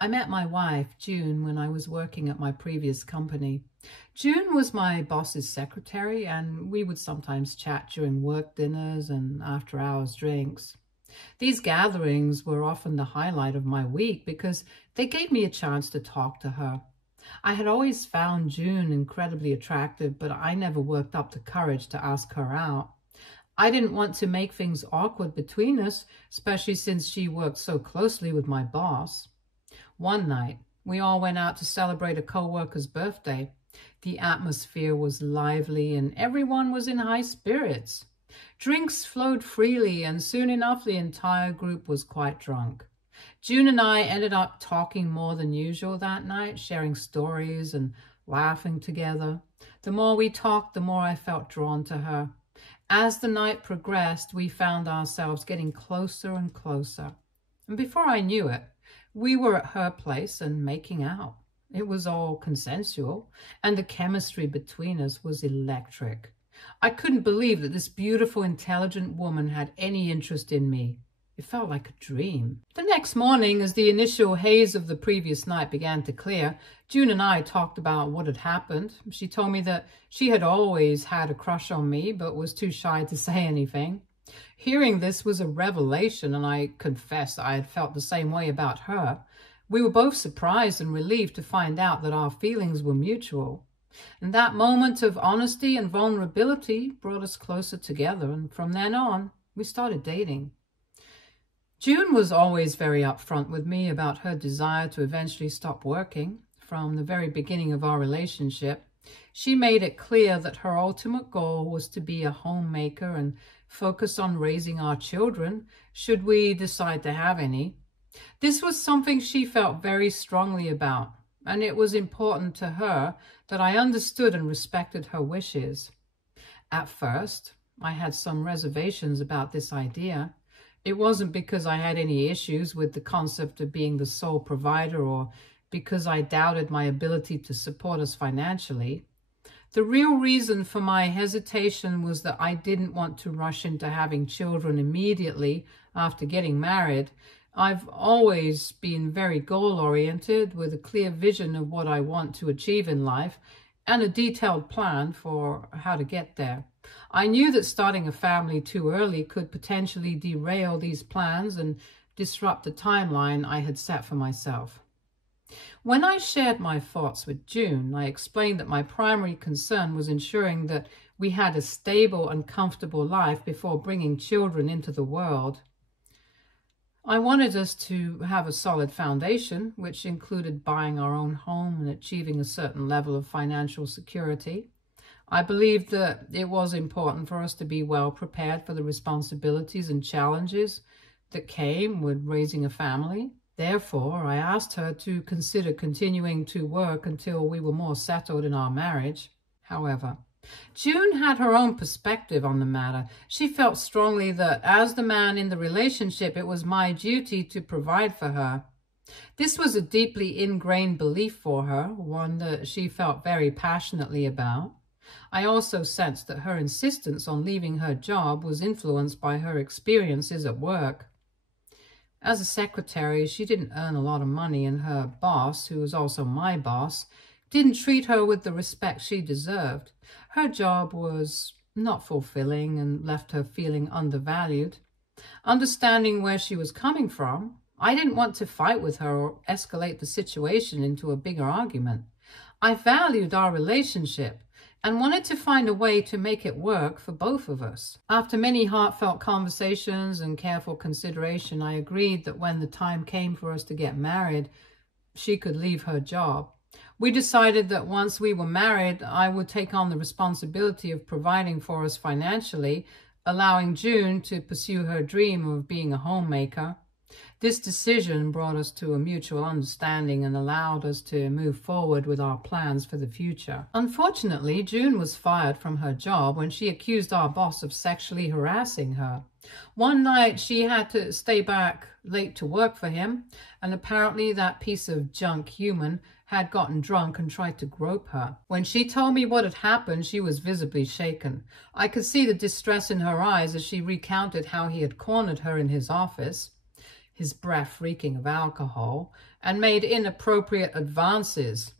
I met my wife, June, when I was working at my previous company. June was my boss's secretary, and we would sometimes chat during work dinners and after-hours drinks. These gatherings were often the highlight of my week because they gave me a chance to talk to her. I had always found June incredibly attractive, but I never worked up the courage to ask her out. I didn't want to make things awkward between us, especially since she worked so closely with my boss. One night, we all went out to celebrate a co-worker's birthday. The atmosphere was lively and everyone was in high spirits. Drinks flowed freely, and soon enough the entire group was quite drunk. June and I ended up talking more than usual that night, sharing stories and laughing together. The more we talked, the more I felt drawn to her. As the night progressed, we found ourselves getting closer and closer. And before I knew it, we were at her place and making out. It was all consensual, and the chemistry between us was electric. I couldn't believe that this beautiful, intelligent woman had any interest in me. It felt like a dream. The next morning, as the initial haze of the previous night began to clear, June and I talked about what had happened. She told me that she had always had a crush on me, but was too shy to say anything. Hearing this was a revelation, and I confessed I had felt the same way about her. We were both surprised and relieved to find out that our feelings were mutual. And that moment of honesty and vulnerability brought us closer together, and from then on, we started dating. June was always very upfront with me about her desire to eventually stop working. From the very beginning of our relationship, she made it clear that her ultimate goal was to be a homemaker and focus on raising our children, should we decide to have any. This was something she felt very strongly about, and it was important to her that I understood and respected her wishes. At first, I had some reservations about this idea. It wasn't because I had any issues with the concept of being the sole provider or because I doubted my ability to support us financially. The real reason for my hesitation was that I didn't want to rush into having children immediately after getting married. I've always been very goal-oriented, with a clear vision of what I want to achieve in life and a detailed plan for how to get there. I knew that starting a family too early could potentially derail these plans and disrupt the timeline I had set for myself. When I shared my thoughts with June, I explained that my primary concern was ensuring that we had a stable and comfortable life before bringing children into the world. I wanted us to have a solid foundation, which included buying our own home and achieving a certain level of financial security. I believed that it was important for us to be well prepared for the responsibilities and challenges that came with raising a family. Therefore, I asked her to consider continuing to work until we were more settled in our marriage. However, June had her own perspective on the matter. She felt strongly that as the man in the relationship, it was my duty to provide for her. This was a deeply ingrained belief for her, one that she felt very passionately about. I also sensed that her insistence on leaving her job was influenced by her experiences at work. As a secretary, she didn't earn a lot of money, and her boss, who was also my boss, didn't treat her with the respect she deserved. Her job was not fulfilling and left her feeling undervalued. Understanding where she was coming from, I didn't want to fight with her or escalate the situation into a bigger argument. I valued our relationship and wanted to find a way to make it work for both of us. After many heartfelt conversations and careful consideration, I agreed that when the time came for us to get married, she could leave her job. We decided that once we were married, I would take on the responsibility of providing for us financially, allowing June to pursue her dream of being a homemaker. This decision brought us to a mutual understanding and allowed us to move forward with our plans for the future. Unfortunately, June was fired from her job when she accused our boss of sexually harassing her. One night, she had to stay back late to work for him, and apparently that piece of junk human had gotten drunk and tried to grope her. When she told me what had happened, she was visibly shaken. I could see the distress in her eyes as she recounted how he had cornered her in his office. his breath reeking of alcohol, and made inappropriate advances.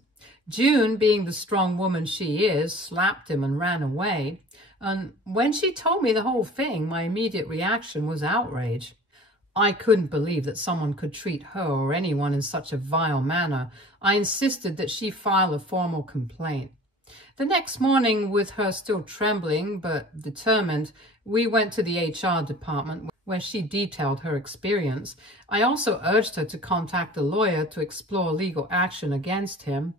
June, being the strong woman she is, slapped him and ran away. And when she told me the whole thing, my immediate reaction was outrage. I couldn't believe that someone could treat her or anyone in such a vile manner. I insisted that she file a formal complaint. The next morning, with her still trembling but determined, we went to the HR department where she detailed her experience. I also urged her to contact a lawyer to explore legal action against him.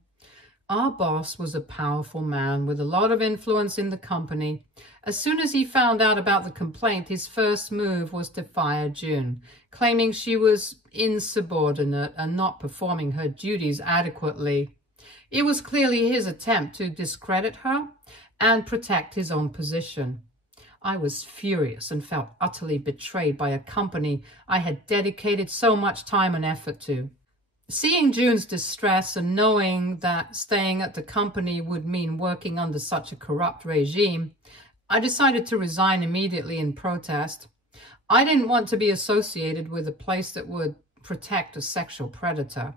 Our boss was a powerful man with a lot of influence in the company. As soon as he found out about the complaint, his first move was to fire June, claiming she was insubordinate and not performing her duties adequately. It was clearly his attempt to discredit her and protect his own position. I was furious and felt utterly betrayed by a company I had dedicated so much time and effort to. Seeing June's distress and knowing that staying at the company would mean working under such a corrupt regime, I decided to resign immediately in protest. I didn't want to be associated with a place that would protect a sexual predator.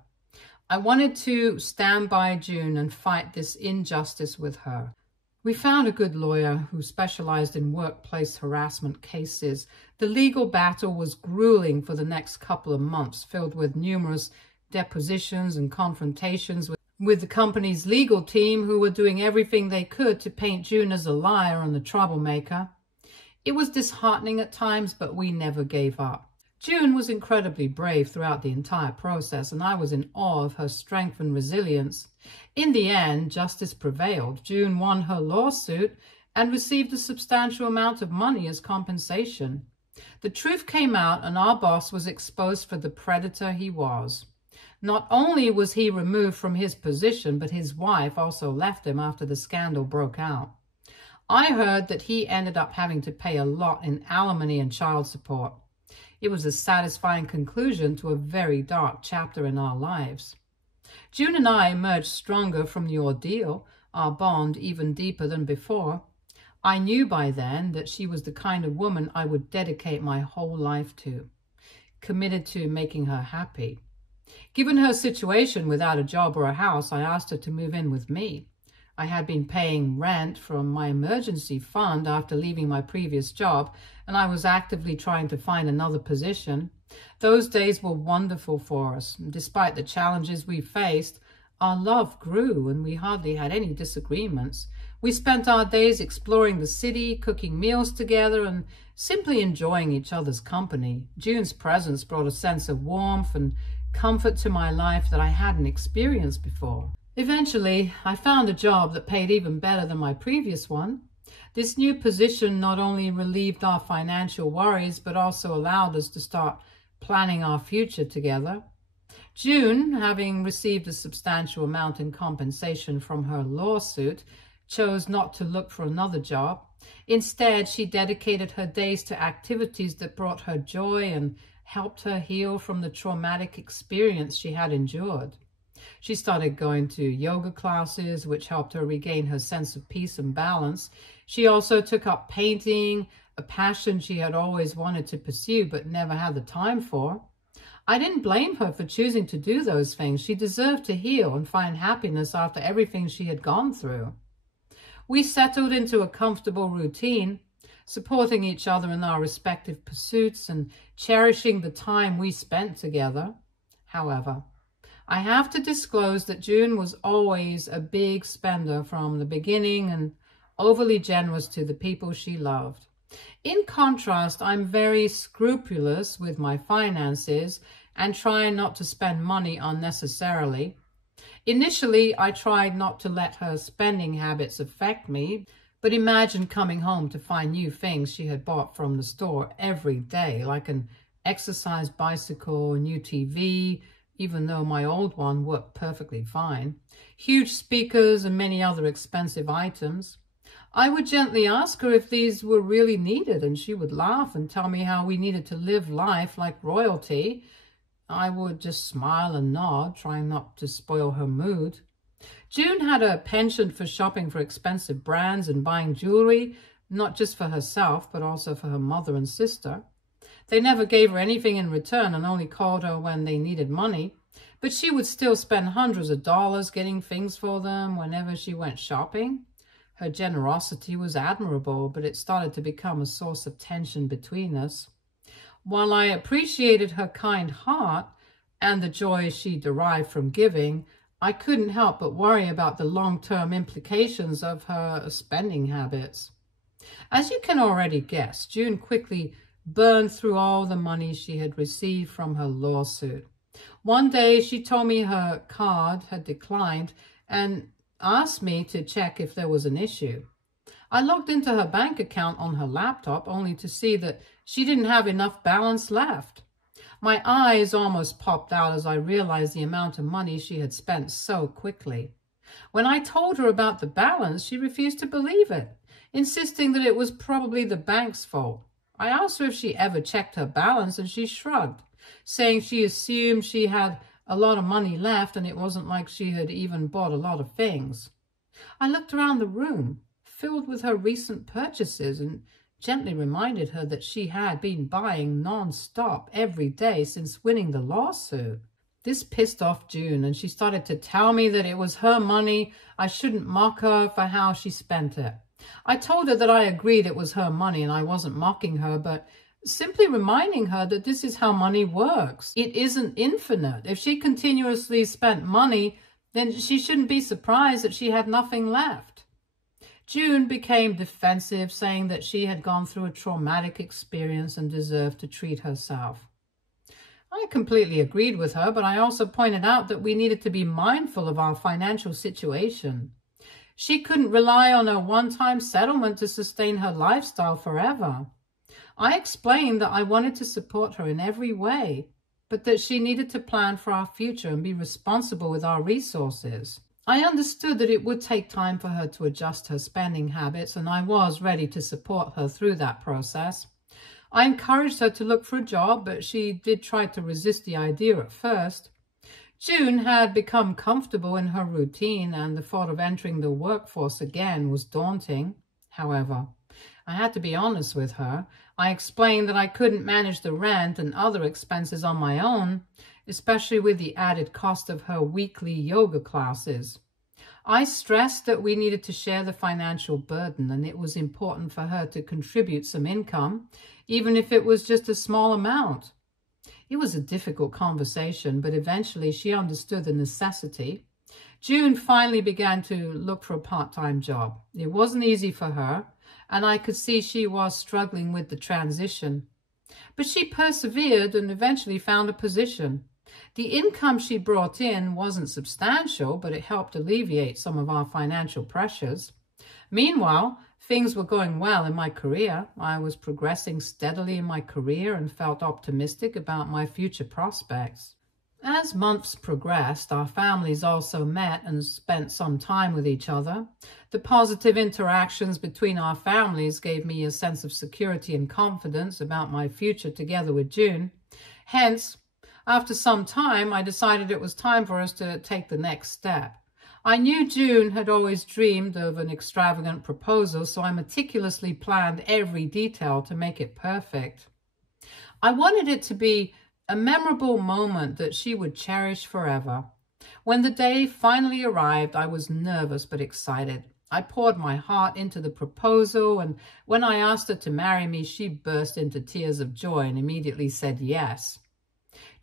I wanted to stand by June and fight this injustice with her. We found a good lawyer who specialized in workplace harassment cases. The legal battle was grueling for the next couple of months, filled with numerous depositions and confrontations with the company's legal team, who were doing everything they could to paint June as a liar and the troublemaker. It was disheartening at times, but we never gave up. June was incredibly brave throughout the entire process, and I was in awe of her strength and resilience. In the end, justice prevailed. June won her lawsuit and received a substantial amount of money as compensation. The truth came out, and our boss was exposed for the predator he was. Not only was he removed from his position, but his wife also left him after the scandal broke out. I heard that he ended up having to pay a lot in alimony and child support. It was a satisfying conclusion to a very dark chapter in our lives. June and I emerged stronger from the ordeal, our bond even deeper than before. I knew by then that she was the kind of woman I would dedicate my whole life to, committed to making her happy. Given her situation without a job or a house, I asked her to move in with me. I had been paying rent from my emergency fund after leaving my previous job, and I was actively trying to find another position. Those days were wonderful for us. Despite the challenges we faced, our love grew and we hardly had any disagreements. We spent our days exploring the city, cooking meals together, and simply enjoying each other's company. June's presence brought a sense of warmth and comfort to my life that I hadn't experienced before. Eventually, I found a job that paid even better than my previous one. This new position not only relieved our financial worries, but also allowed us to start planning our future together. June, having received a substantial amount in compensation from her lawsuit, chose not to look for another job. Instead, she dedicated her days to activities that brought her joy and helped her heal from the traumatic experience she had endured. She started going to yoga classes, which helped her regain her sense of peace and balance. She also took up painting, a passion she had always wanted to pursue but never had the time for. I didn't blame her for choosing to do those things. She deserved to heal and find happiness after everything she had gone through. We settled into a comfortable routine, supporting each other in our respective pursuits and cherishing the time we spent together. However, I have to disclose that June was always a big spender from the beginning and overly generous to the people she loved. In contrast, I'm very scrupulous with my finances and try not to spend money unnecessarily. Initially, I tried not to let her spending habits affect me, but imagine coming home to find new things she had bought from the store every day, like an exercise bicycle, a new TV, even though my old one worked perfectly fine, huge speakers and many other expensive items. I would gently ask her if these were really needed, and she would laugh and tell me how we needed to live life like royalty. I would just smile and nod, trying not to spoil her mood. June had a penchant for shopping for expensive brands and buying jewelry, not just for herself, but also for her mother and sister. They never gave her anything in return and only called her when they needed money. But she would still spend hundreds of dollars getting things for them whenever she went shopping. Her generosity was admirable, but it started to become a source of tension between us. While I appreciated her kind heart and the joy she derived from giving, I couldn't help but worry about the long-term implications of her spending habits. As you can already guess, June quickly burned through all the money she had received from her lawsuit. One day she told me her card had declined and asked me to check if there was an issue. I logged into her bank account on her laptop only to see that she didn't have enough balance left. My eyes almost popped out as I realized the amount of money she had spent so quickly. When I told her about the balance, she refused to believe it, insisting that it was probably the bank's fault. I asked her if she ever checked her balance, and she shrugged, saying she assumed she had a lot of money left and it wasn't like she had even bought a lot of things. I looked around the room, filled with her recent purchases, and gently reminded her that she had been buying non-stop every day since winning the lawsuit. This pissed off June, and she started to tell me that it was her money. I shouldn't mock her for how she spent it. I told her that I agreed it was her money and I wasn't mocking her, but simply reminding her that this is how money works. It isn't infinite. If she continuously spent money, then she shouldn't be surprised that she had nothing left. June became defensive, saying that she had gone through a traumatic experience and deserved to treat herself. I completely agreed with her, but I also pointed out that we needed to be mindful of our financial situation. She couldn't rely on a one-time settlement to sustain her lifestyle forever. I explained that I wanted to support her in every way, but that she needed to plan for our future and be responsible with our resources. I understood that it would take time for her to adjust her spending habits, and I was ready to support her through that process. I encouraged her to look for a job, but she did try to resist the idea at first. June had become comfortable in her routine, and the thought of entering the workforce again was daunting. However, I had to be honest with her. I explained that I couldn't manage the rent and other expenses on my own, especially with the added cost of her weekly yoga classes. I stressed that we needed to share the financial burden, and it was important for her to contribute some income, even if it was just a small amount. It was a difficult conversation, but eventually she understood the necessity. June finally began to look for a part-time job. It wasn't easy for her, and I could see she was struggling with the transition. But she persevered and eventually found a position. The income she brought in wasn't substantial, but it helped alleviate some of our financial pressures. Meanwhile, things were going well in my career. I was progressing steadily in my career and felt optimistic about my future prospects. As months progressed, our families also met and spent some time with each other. The positive interactions between our families gave me a sense of security and confidence about my future together with June. Hence, after some time, I decided it was time for us to take the next step. I knew June had always dreamed of an extravagant proposal, so I meticulously planned every detail to make it perfect. I wanted it to be a memorable moment that she would cherish forever. When the day finally arrived, I was nervous but excited. I poured my heart into the proposal, and when I asked her to marry me, she burst into tears of joy and immediately said yes.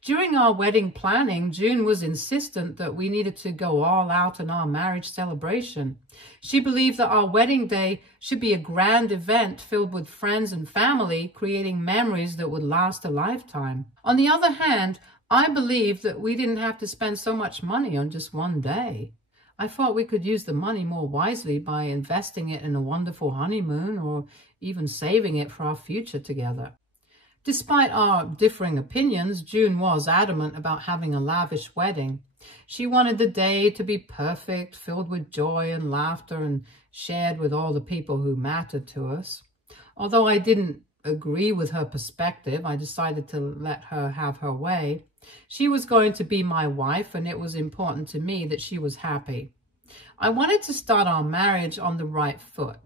During our wedding planning, June was insistent that we needed to go all out in our marriage celebration. She believed that our wedding day should be a grand event filled with friends and family, creating memories that would last a lifetime. On the other hand, I believed that we didn't have to spend so much money on just one day. I thought we could use the money more wisely by investing it in a wonderful honeymoon or even saving it for our future together. Despite our differing opinions, June was adamant about having a lavish wedding. She wanted the day to be perfect, filled with joy and laughter, and shared with all the people who mattered to us. Although I didn't agree with her perspective, I decided to let her have her way. She was going to be my wife, and it was important to me that she was happy. I wanted to start our marriage on the right foot.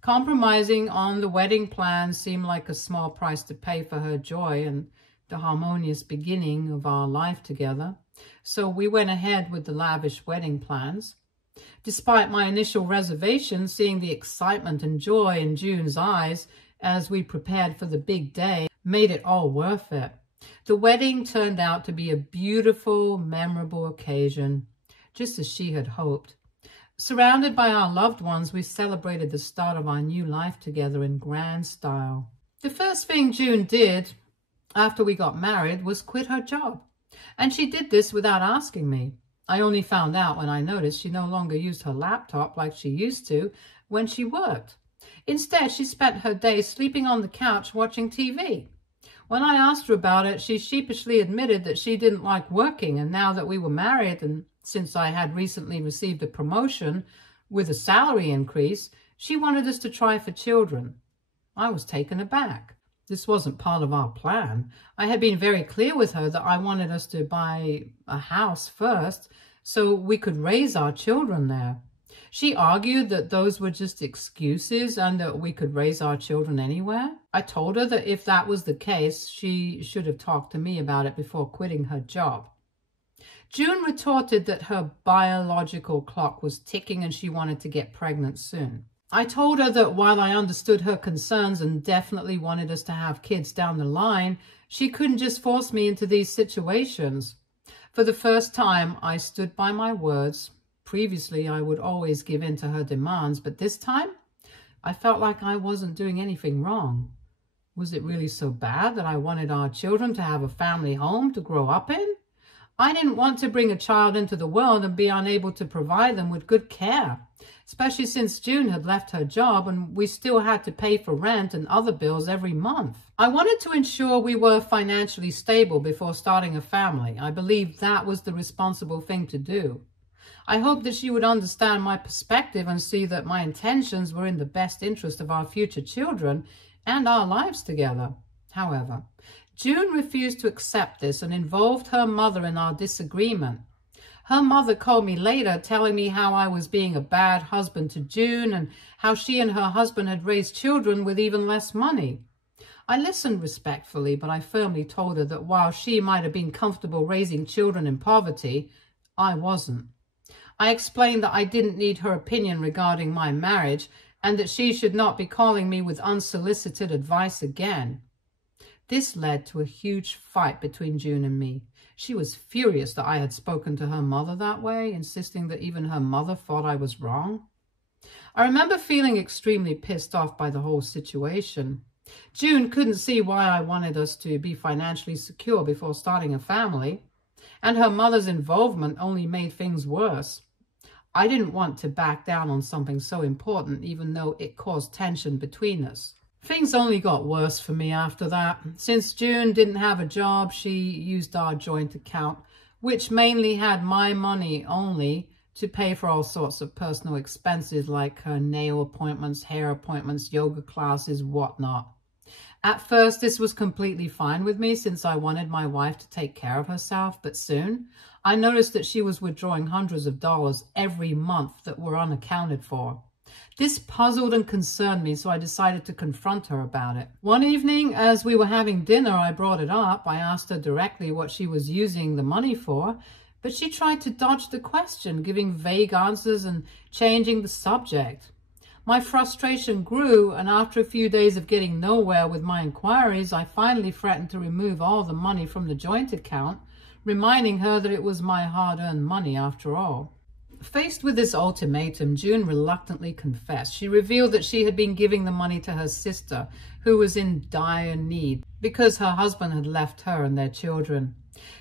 Compromising on the wedding plan seemed like a small price to pay for her joy and the harmonious beginning of our life together. So we went ahead with the lavish wedding plans. Despite my initial reservation, seeing the excitement and joy in June's eyes as we prepared for the big day made it all worth it. The wedding turned out to be a beautiful, memorable occasion, just as she had hoped. Surrounded by our loved ones, we celebrated the start of our new life together in grand style. The first thing June did after we got married was quit her job. And she did this without asking me. I only found out when I noticed she no longer used her laptop like she used to when she worked. Instead, she spent her day sleeping on the couch watching TV. When I asked her about it, she sheepishly admitted that she didn't like working, and now that we were married and since I had recently received a promotion with a salary increase, she wanted us to try for children. I was taken aback. This wasn't part of our plan. I had been very clear with her that I wanted us to buy a house first so we could raise our children there. She argued that those were just excuses and that we could raise our children anywhere. I told her that if that was the case, she should have talked to me about it before quitting her job. June retorted that her biological clock was ticking and she wanted to get pregnant soon. I told her that while I understood her concerns and definitely wanted us to have kids down the line, she couldn't just force me into these situations. For the first time, I stood by my words. Previously, I would always give in to her demands, but this time, I felt like I wasn't doing anything wrong. Was it really so bad that I wanted our children to have a family home to grow up in? I didn't want to bring a child into the world and be unable to provide them with good care, especially since June had left her job and we still had to pay for rent and other bills every month. I wanted to ensure we were financially stable before starting a family. I believed that was the responsible thing to do. I hoped that she would understand my perspective and see that my intentions were in the best interest of our future children and our lives together. However, June refused to accept this and involved her mother in our disagreement. Her mother called me later telling me how I was being a bad husband to June and how she and her husband had raised children with even less money. I listened respectfully, but I firmly told her that while she might have been comfortable raising children in poverty, I wasn't. I explained that I didn't need her opinion regarding my marriage and that she should not be calling me with unsolicited advice again. This led to a huge fight between June and me. She was furious that I had spoken to her mother that way, insisting that even her mother thought I was wrong. I remember feeling extremely pissed off by the whole situation. June couldn't see why I wanted us to be financially secure before starting a family, and her mother's involvement only made things worse. I didn't want to back down on something so important, even though it caused tension between us. Things only got worse for me after that. Since June didn't have a job, she used our joint account, which mainly had my money only, to pay for all sorts of personal expenses like her nail appointments, hair appointments, yoga classes, whatnot. At first, this was completely fine with me since I wanted my wife to take care of herself, but soon I noticed that she was withdrawing hundreds of dollars every month that were unaccounted for. This puzzled and concerned me, so I decided to confront her about it. One evening, as we were having dinner, I brought it up. I asked her directly what she was using the money for, but she tried to dodge the question, giving vague answers and changing the subject. My frustration grew, and after a few days of getting nowhere with my inquiries, I finally threatened to remove all the money from the joint account, reminding her that it was my hard-earned money after all. Faced with this ultimatum, June reluctantly confessed. She revealed that she had been giving the money to her sister, who was in dire need, because her husband had left her and their children.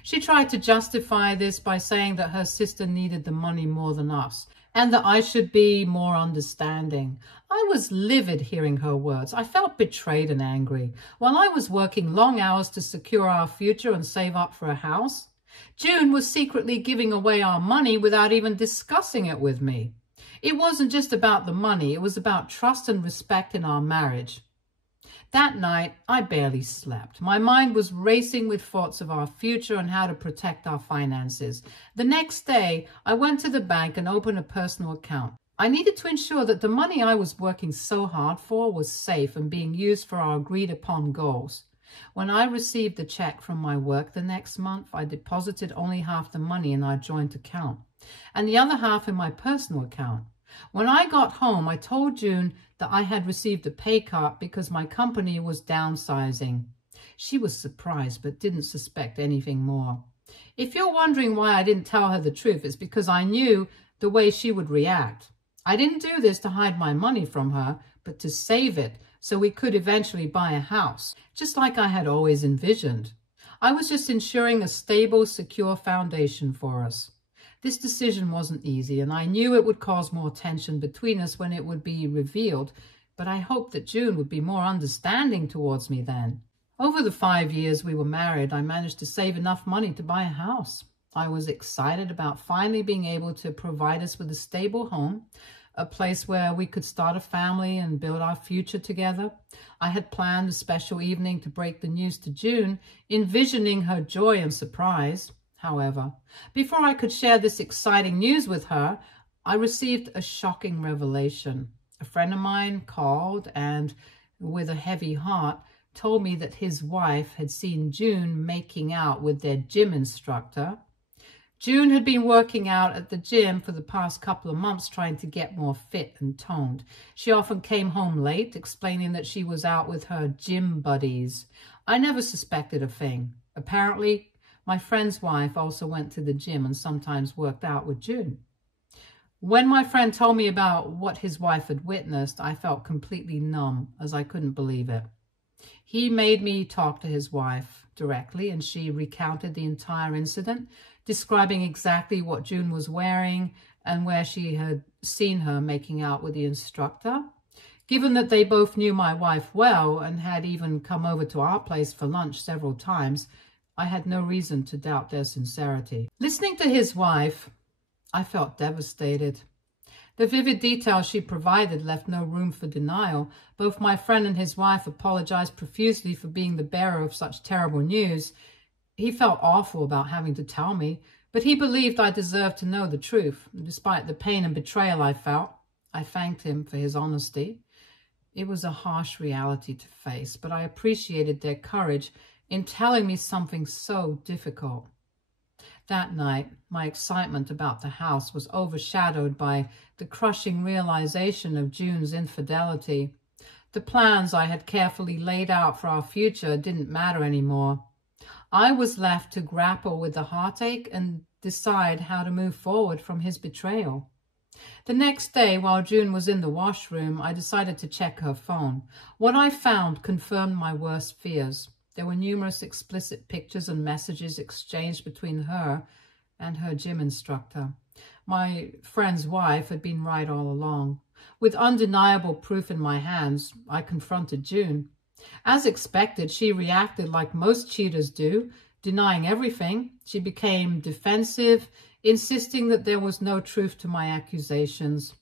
She tried to justify this by saying that her sister needed the money more than us, and that I should be more understanding. I was livid hearing her words. I felt betrayed and angry. While I was working long hours to secure our future and save up for a house, June was secretly giving away our money without even discussing it with me. It wasn't just about the money, it was about trust and respect in our marriage. That night, I barely slept. My mind was racing with thoughts of our future and how to protect our finances. The next day, I went to the bank and opened a personal account. I needed to ensure that the money I was working so hard for was safe and being used for our agreed upon goals. When I received the check from my work the next month, I deposited only half the money in our joint account and the other half in my personal account. When I got home, I told June that I had received a pay cut because my company was downsizing. She was surprised but didn't suspect anything more. If you're wondering why I didn't tell her the truth, it's because I knew the way she would react. I didn't do this to hide my money from her, but to save it so we could eventually buy a house, just like I had always envisioned. I was just ensuring a stable, secure foundation for us. This decision wasn't easy, and I knew it would cause more tension between us when it would be revealed, but I hoped that June would be more understanding towards me then. Over the 5 years we were married, I managed to save enough money to buy a house. I was excited about finally being able to provide us with a stable home, a place where we could start a family and build our future together. I had planned a special evening to break the news to June, envisioning her joy and surprise. However, before I could share this exciting news with her, I received a shocking revelation. A friend of mine called and, with a heavy heart, told me that his wife had seen June making out with their gym instructor. June had been working out at the gym for the past couple of months trying to get more fit and toned. She often came home late, explaining that she was out with her gym buddies. I never suspected a thing. Apparently, my friend's wife also went to the gym and sometimes worked out with June. When my friend told me about what his wife had witnessed, I felt completely numb, as I couldn't believe it. He made me talk to his wife directly, and she recounted the entire incident, describing exactly what June was wearing and where she had seen her making out with the instructor. Given that they both knew my wife well and had even come over to our place for lunch several times, I had no reason to doubt their sincerity. Listening to his wife, I felt devastated. The vivid details she provided left no room for denial. Both my friend and his wife apologized profusely for being the bearer of such terrible news. He felt awful about having to tell me, but he believed I deserved to know the truth. Despite the pain and betrayal I felt, I thanked him for his honesty. It was a harsh reality to face, but I appreciated their courage in telling me something so difficult. That night, my excitement about the house was overshadowed by the crushing realization of June's infidelity. The plans I had carefully laid out for our future didn't matter anymore. I was left to grapple with the heartache and decide how to move forward from his betrayal. The next day, while June was in the washroom, I decided to check her phone. What I found confirmed my worst fears. There were numerous explicit pictures and messages exchanged between her and her gym instructor. My friend's wife had been right all along. With undeniable proof in my hands, I confronted June. As expected, she reacted like most cheaters do, denying everything. She became defensive, insisting that there was no truth to my accusations.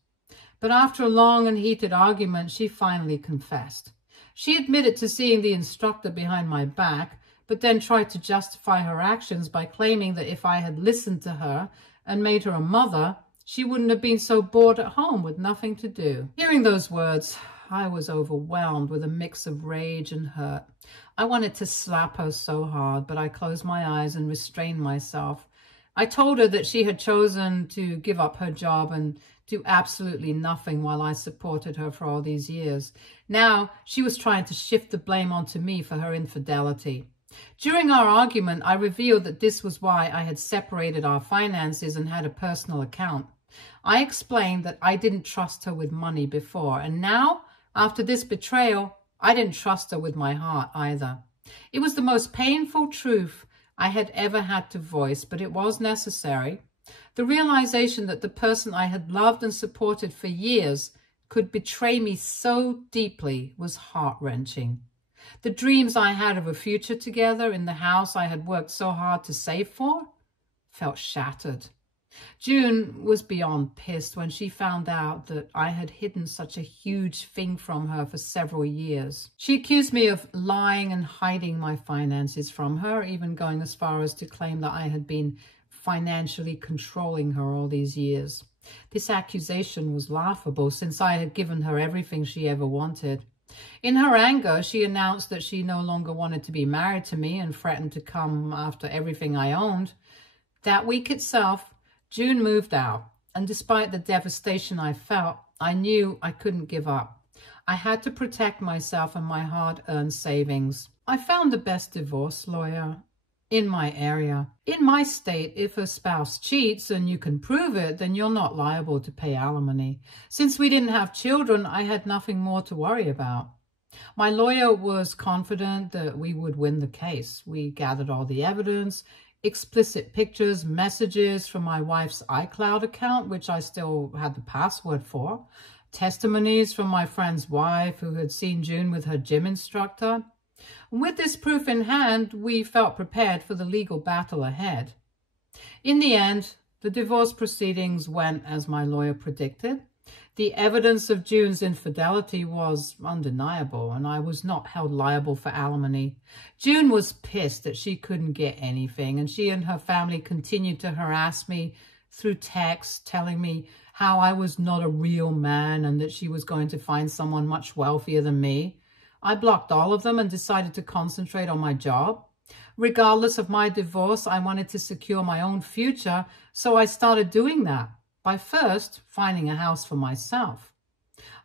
But after a long and heated argument, she finally confessed. She admitted to seeing the instructor behind my back, but then tried to justify her actions by claiming that if I had listened to her and made her a mother, she wouldn't have been so bored at home with nothing to do. Hearing those words, I was overwhelmed with a mix of rage and hurt. I wanted to slap her so hard, but I closed my eyes and restrained myself. I told her that she had chosen to give up her job and do absolutely nothing while I supported her for all these years. Now she was trying to shift the blame onto me for her infidelity. During our argument, I revealed that this was why I had separated our finances and had a personal account. I explained that I didn't trust her with money before, and now, after this betrayal, I didn't trust her with my heart either. It was the most painful truth I had ever had to voice, but it was necessary. The realization that the person I had loved and supported for years could betray me so deeply was heart-wrenching. The dreams I had of a future together in the house I had worked so hard to save for felt shattered. June was beyond pissed when she found out that I had hidden such a huge thing from her for several years. She accused me of lying and hiding my finances from her, even going as far as to claim that I had been financially controlling her all these years. This accusation was laughable since I had given her everything she ever wanted. In her anger, she announced that she no longer wanted to be married to me and threatened to come after everything I owned. That week itself, June moved out, and despite the devastation I felt, I knew I couldn't give up. I had to protect myself and my hard-earned savings. I found the best divorce lawyer in my area. In my state, if a spouse cheats and you can prove it, then you're not liable to pay alimony. Since we didn't have children, I had nothing more to worry about. My lawyer was confident that we would win the case. We gathered all the evidence, explicit pictures, messages from my wife's iCloud account, which I still had the password for, testimonies from my friend's wife who had seen June with her gym instructor. With this proof in hand, we felt prepared for the legal battle ahead. In the end, the divorce proceedings went as my lawyer predicted. The evidence of June's infidelity was undeniable, and I was not held liable for alimony. June was pissed that she couldn't get anything, and she and her family continued to harass me through texts, telling me how I was not a real man and that she was going to find someone much wealthier than me. I blocked all of them and decided to concentrate on my job. Regardless of my divorce, I wanted to secure my own future, so I started doing that by first finding a house for myself.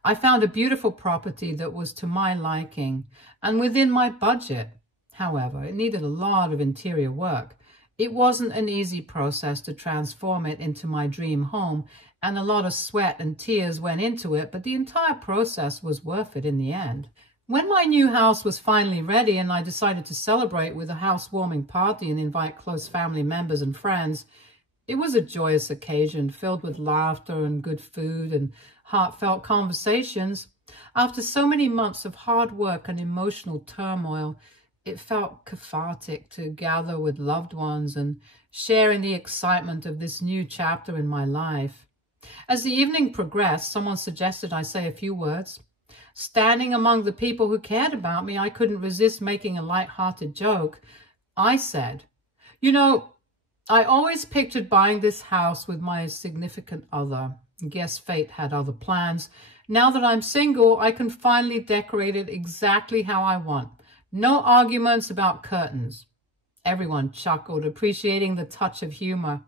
I found a beautiful property that was to my liking and within my budget. However, it needed a lot of interior work. It wasn't an easy process to transform it into my dream home, and a lot of sweat and tears went into it, but the entire process was worth it in the end. When my new house was finally ready and I decided to celebrate with a housewarming party and invite close family members and friends, it was a joyous occasion filled with laughter and good food and heartfelt conversations. After so many months of hard work and emotional turmoil, it felt cathartic to gather with loved ones and share in the excitement of this new chapter in my life. As the evening progressed, someone suggested I say a few words. Standing among the people who cared about me, I couldn't resist making a light-hearted joke. I said, "You know, I always pictured buying this house with my significant other. Guess fate had other plans. Now that I'm single, I can finally decorate it exactly how I want. No arguments about curtains." Everyone chuckled, appreciating the touch of humor.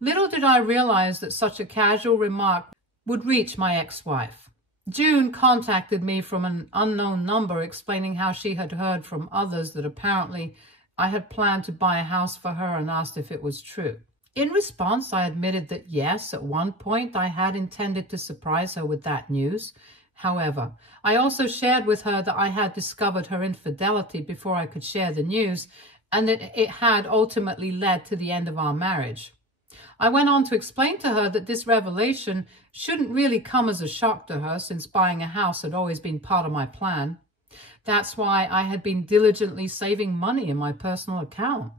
Little did I realize that such a casual remark would reach my ex-wife. June contacted me from an unknown number explaining how she had heard from others that apparently I had planned to buy a house for her and asked if it was true. In response, I admitted that yes, at one point I had intended to surprise her with that news. However, I also shared with her that I had discovered her infidelity before I could share the news and that it had ultimately led to the end of our marriage. I went on to explain to her that this revelation shouldn't really come as a shock to her since buying a house had always been part of my plan. That's why I had been diligently saving money in my personal account.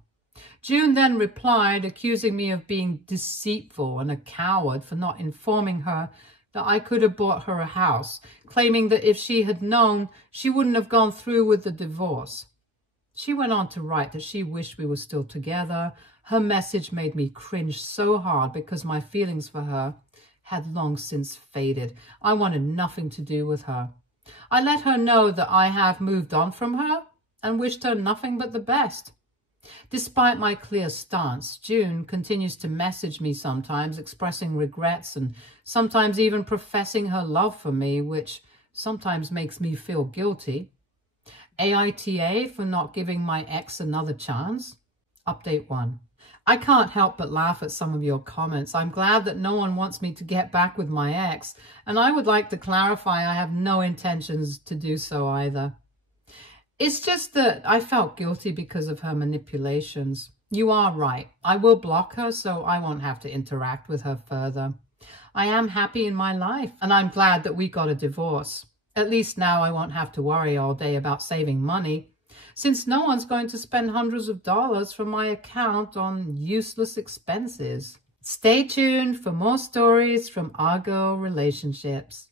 June then replied, accusing me of being deceitful and a coward for not informing her that I could have bought her a house, claiming that if she had known, she wouldn't have gone through with the divorce. She went on to write that she wished we were still together. Her message made me cringe so hard because my feelings for her had long since faded. I wanted nothing to do with her. I let her know that I have moved on from her and wished her nothing but the best. Despite my clear stance, June continues to message me sometimes, expressing regrets and sometimes even professing her love for me, which sometimes makes me feel guilty. AITA for not giving my ex another chance. Update 1. I can't help but laugh at some of your comments. I'm glad that no one wants me to get back with my ex, and I would like to clarify I have no intentions to do so either. It's just that I felt guilty because of her manipulations. You are right. I will block her so I won't have to interact with her further. I am happy in my life, and I'm glad that we got a divorce. At least now I won't have to worry all day about saving money, since no one's going to spend hundreds of dollars from my account on useless expenses. Stay tuned for more stories from Argo Relationships.